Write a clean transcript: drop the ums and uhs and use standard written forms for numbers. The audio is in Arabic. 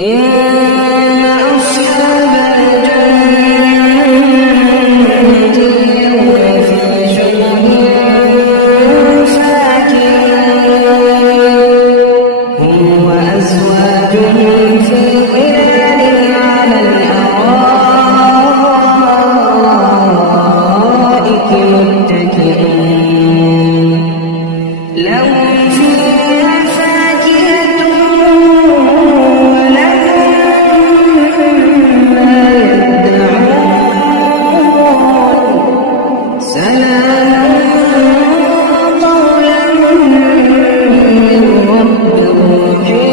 إن أصحاب الجنة اليوم في شغل فاكهون هم وأزواجهم في ظلال على الأرائك متكئون لهم فيها فاكهة سلام قولا من رب رحيم.